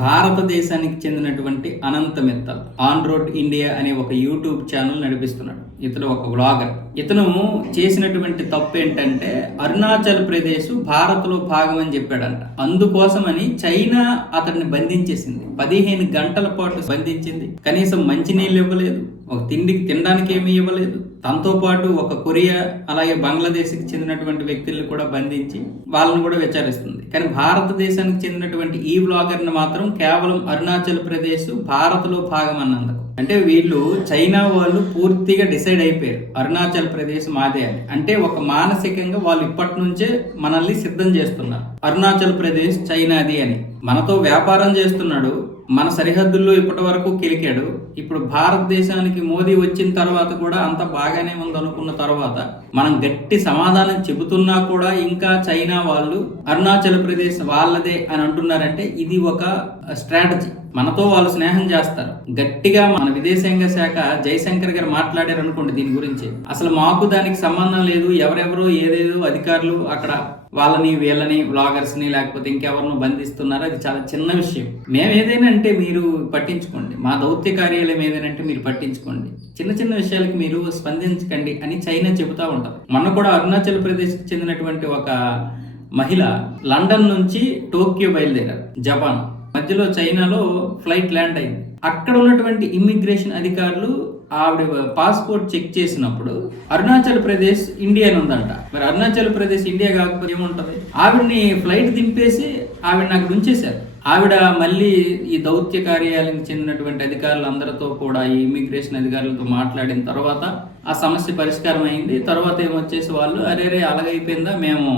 భారతదేశానికి చెందినటువంటి అనంత Mittal on road India అనే ఒక యూట్యూబ్ ఛానల్ నడిపిస్తున్నాడు. ఇతను ఒక వ్లాగర్. ఇతను చేసినటువంటి తప్పు ఏంటంటే అరుణాచల్ ప్రదేశ్ భారత్ లో భాగం అని చెప్పాడంట. అందుకోసమని చైనా అతన్ని బంధించేసింది. 15 గంటల పాటు బంధించింది. కనీసం మంచినీళ్ళు ఇవ్వలేదు, ఒక తినడానికి ఏమీ ఇవ్వలేదు. తనతో పాటు ఒక కొరియా అలాగే బంగ్లాదేశ్కి చెందినటువంటి వ్యక్తుల్ని కూడా బంధించి వాళ్ళని కూడా విచారిస్తుంది. కానీ భారతదేశానికి చెందినటువంటి ఈ బ్లాగర్ని మాత్రం కేవలం అరుణాచల్ ప్రదేశ్ భారత్ లో భాగం అన్నందుకు, అంటే వీళ్ళు చైనా వాళ్ళు పూర్తిగా డిసైడ్ అయిపోయారు అరుణాచల్ ప్రదేశ్ మాదే అని. అంటే ఒక మానసికంగా వాళ్ళు ఇప్పటి నుంచే మనల్ని సిద్ధం చేస్తున్నారు అరుణాచల్ ప్రదేశ్ చైనాది అని. మనతో వ్యాపారం చేస్తున్నాడు, మన సరిహద్దుల్లో ఇప్పటి వరకు కెలికాడు. ఇప్పుడు భారతదేశానికి మోదీ వచ్చిన తర్వాత కూడా అంత బాగానే ఉందనుకున్న తర్వాత మనం గట్టి సమాధానం చెబుతున్నా కూడా ఇంకా చైనా వాళ్ళు అరుణాచల్ ప్రదేశ్ వాళ్ళదే అని అంటున్నారంటే ఇది ఒక స్ట్రాటజీ. మనతో వాళ్ళు స్నేహం చేస్తారు. గట్టిగా మన విదేశాంగ శాఖ జయశంకర్ గారు మాట్లాడారు అనుకోండి దీని గురించి, అసలు మాకు దానికి సంబంధం లేదు, ఎవరెవరో ఏదేదో అధికారులు అక్కడ వాళ్ళని వీళ్ళని వ్లాగర్స్ ని లేకపోతే ఇంకెవరినో బంధిస్తున్నారు, అది చాలా చిన్న విషయం. మేము ఏదైనా అంటే మీరు పట్టించుకోండి, మా దౌత్య కార్యాలయం ఏదైనా అంటే మీరు పట్టించుకోండి, చిన్న చిన్న విషయాలకి మీరు స్పందించకండి అని చైనా చెబుతా ఉంటారు. మొన్న కూడా అరుణాచల్ ప్రదేశ్ కి చెందినటువంటి ఒక మహిళ లండన్ నుంచి టోక్యో బయలుదేరారు, జపాన్. మధ్యలో చైనాలో ఫ్లైట్ ల్యాండ్ అయింది. అక్కడ ఉన్నటువంటి ఇమ్మిగ్రేషన్ అధికారులు ఆవిడ పాస్పోర్ట్ చెక్ చేసినప్పుడు అరుణాచల్ ప్రదేశ్ ఇండియా అని ఉందంట. మరి అరుణాచల్ ప్రదేశ్ ఇండియా కాకపోతే ఏముంటది? ఆవిడ్ని ఫ్లైట్ దింపేసి ఆవిడని అక్కడ ఉంచేశారు. ఆవిడ మళ్ళీ ఈ దౌత్య కార్యాలయానికి చెందినటువంటి అధికారులందరితో కూడా ఈ ఇమ్మిగ్రేషన్ అధికారులతో మాట్లాడిన తర్వాత ఆ సమస్య పరిష్కారం అయింది. తర్వాత ఏమొచ్చేసి వాళ్ళు అరే అలాగైపోయిందా, మేము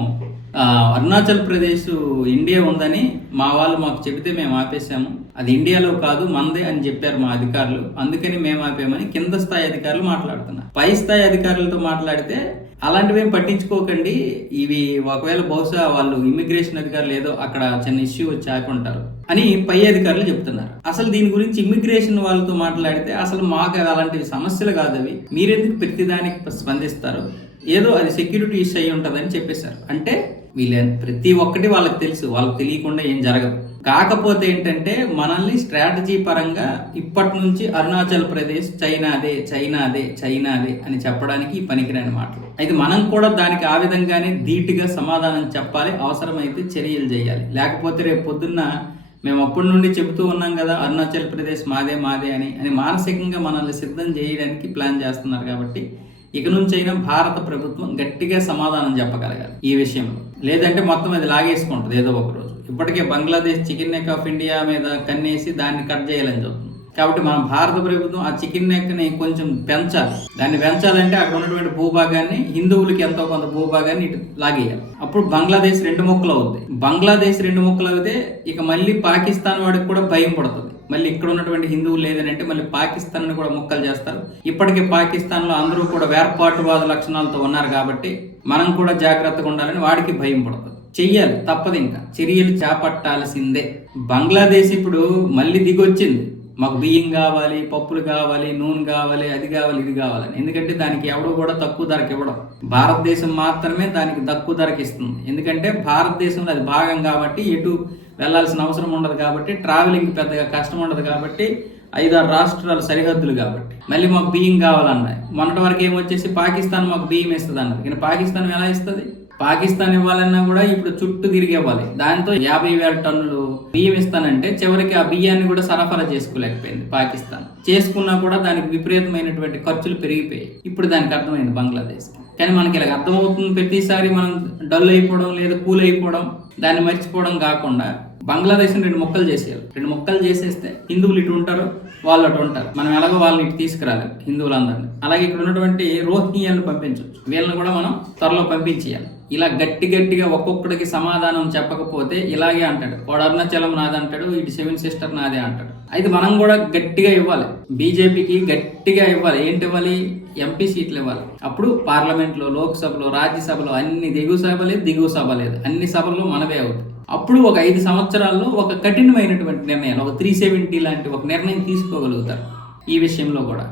అరుణాచల్ ప్రదేశ్ ఇండియా ఉందని మా వాళ్ళు మాకు చెబితే మేము ఆపేసాము, అది ఇండియాలో కాదు మనదే అని చెప్పారు మా అధికారులు, అందుకని మేము ఆపేమని కింద స్థాయి అధికారులు మాట్లాడుతున్నారు. పై స్థాయి అధికారులతో మాట్లాడితే అలాంటివేం పట్టించుకోకండి, ఇవి ఒకవేళ బహుశా వాళ్ళు ఇమ్మిగ్రేషన్ అధికారులు ఏదో అక్కడ చిన్న ఇష్యూ వచ్చి ఆకుంటారు అని పై అధికారులు చెప్తున్నారు. అసలు దీని గురించి ఇమ్మిగ్రేషన్ వాళ్ళతో మాట్లాడితే అసలు మాకు అలాంటివి సమస్యలు కాదు, అవి మీరెందుకు ప్రతిదానికి స్పందిస్తారు, ఏదో అది సెక్యూరిటీ ఇష్యూ అయి ఉంటుందని చెప్పేశారు. అంటే వీళ్ళ ప్రతి ఒక్కటి వాళ్ళకి తెలుసు, వాళ్ళకి తెలియకుండా ఏం జరగదు. కాకపోతే ఏంటంటే మనల్ని స్ట్రాటజీ పరంగా ఇప్పటి నుంచి అరుణాచల్ ప్రదేశ్ చైనాదే చైనాదే చైనాదే అని చెప్పడానికి పనికిరాని మాటలు. అయితే మనం కూడా దానికి ఆ విధంగానే ధీటుగా సమాధానం చెప్పాలి, అవసరమైతే చర్యలు చేయాలి. లేకపోతే రేపు పొద్దున్న మేము అప్పటి నుండి చెబుతూ ఉన్నాం కదా అరుణాచల్ ప్రదేశ్ మాదే మాదే అని మానసికంగా మనల్ని సిద్ధం చేయడానికి ప్లాన్ చేస్తున్నారు. కాబట్టి ఇక నుంచైనా భారత ప్రభుత్వం గట్టిగా సమాధానం చెప్పగలగాలి ఈ విషయంలో, లేదంటే మొత్తం అది లాగేసుకుంటుంది ఏదో ఒక రోజు. ఇప్పటికే Bangladesh chicken neck of India మీద కన్నేసి దాన్ని కట్ చేయాలని చూస్తుంది. కాబట్టి మన భారత ప్రభుత్వం ఆ చికెన్ నెక్ని కొంచెం పెంచాలి. దాన్ని పెంచాలంటే అక్కడ ఉన్నటువంటి భూభాగాన్ని, హిందువులకి ఎంతో కొంత భూభాగాన్ని ఇటు లాగేయాలి. అప్పుడు బంగ్లాదేశ్ 2 ముక్కలు అవుద్ది. బంగ్లాదేశ్ 2 ముక్కలు అయితే ఇక మళ్ళీ పాకిస్తాన్ వాడికి కూడా భయం పడుతుంది. మళ్ళీ ఇక్కడ ఉన్నటువంటి హిందువులు లేదంటే మళ్ళీ పాకిస్తాన్ కూడా ముక్కలు చేస్తారు. ఇప్పటికే పాకిస్తాన్ లో అందరూ కూడా వేర్పాటువాద లక్షణాలతో ఉన్నారు కాబట్టి మనం కూడా జాగ్రత్తగా ఉండాలని వాడికి భయం పడుతుంది. చెయ్యాలి, తప్పదు, ఇంకా చర్యలు చేపట్టాల్సిందే. బంగ్లాదేశ్ ఇప్పుడు మళ్ళీ దిగొచ్చింది, మాకు బియ్యం కావాలి, పప్పులు కావాలి, నూనె కావాలి, అది కావాలి, ఇది కావాలని. ఎందుకంటే దానికి ఎవడో కూడా తక్కువ ధరకు ఇవ్వడం, భారతదేశం మాత్రమే దానికి తక్కువ ధరకు ఇస్తుంది. ఎందుకంటే భారతదేశంలో అది భాగం కాబట్టి ఎటు వెళ్లాల్సిన అవసరం ఉండదు, కాబట్టి ట్రావెలింగ్ పెద్దగా కష్టం ఉండదు, కాబట్టి 5-6 రాష్ట్రాల సరిహద్దులు కాబట్టి. మళ్ళీ మాకు బియ్యం కావాలన్నాయి. మొన్నటి వరకు ఏమొచ్చేసి పాకిస్తాన్ మాకు బియ్యం ఇస్తుంది అన్నది. కానీ పాకిస్తాన్ ఎలా ఇస్తుంది? పాకిస్తాన్ ఇవ్వాలన్నా కూడా ఇప్పుడు చుట్టూ తిరిగి ఇవ్వాలి. దాంతో 50,000 టన్నులు బియ్యం ఇస్తానంటే చివరికి ఆ బియ్యాన్ని కూడా సరఫరా చేసుకోలేకపోయింది పాకిస్తాన్. చేసుకున్నా కూడా దానికి విపరీతమైనటువంటి ఖర్చులు పెరిగిపోయాయి. ఇప్పుడు దానికి అర్థమైంది బంగ్లాదేశ్. కానీ మనకి ఇలా అర్థమవుతుంది, ప్రతిసారి మనం డల్ అయిపోవడం లేదా కూల్ అయిపోవడం, దాన్ని మర్చిపోవడం కాకుండా బంగ్లాదేశ్ 2 ముక్కలు చేసేయాలి. 2 ముక్కలు చేసేస్తే హిందువులు ఇటు ఉంటారు, వాళ్ళు అటు ఉంటారు. మనం ఎలాగో వాళ్ళని ఇటు తీసుకురాలి హిందువులందరినీ. అలాగే ఇక్కడ ఉన్నటువంటి రోహింగ్యాలను పంపించవచ్చు, వీళ్ళని కూడా మనం త్వరలో పంపించేయాలి. ఇలా గట్టిగా ఒక్కొక్కడికి సమాధానం చెప్పకపోతే ఇలాగే అంటాడు, వాడు అరుణాచలం నాది అంటాడు, ఇటు 7 సిస్టర్ నాదే అంటాడు. అయితే మనం కూడా గట్టిగా ఇవ్వాలి, బీజేపీకి గట్టిగా ఇవ్వాలి. ఏంటి ఇవ్వాలి? ఎంపీ సీట్లు ఇవ్వాలి. అప్పుడు పార్లమెంట్లో, లోక్సభలో, రాజ్యసభలో అన్ని దిగువ సభ లేదు, దిగువ సభ లేదు, అన్ని సభల్లో మనవే అవుతుంది. అప్పుడు ఒక 5 సంవత్సరాల్లో ఒక కఠినమైనటువంటి నిర్ణయాలు, ఒక 370 లాంటి ఒక నిర్ణయం తీసుకోగలుగుతారు ఈ విషయంలో కూడా.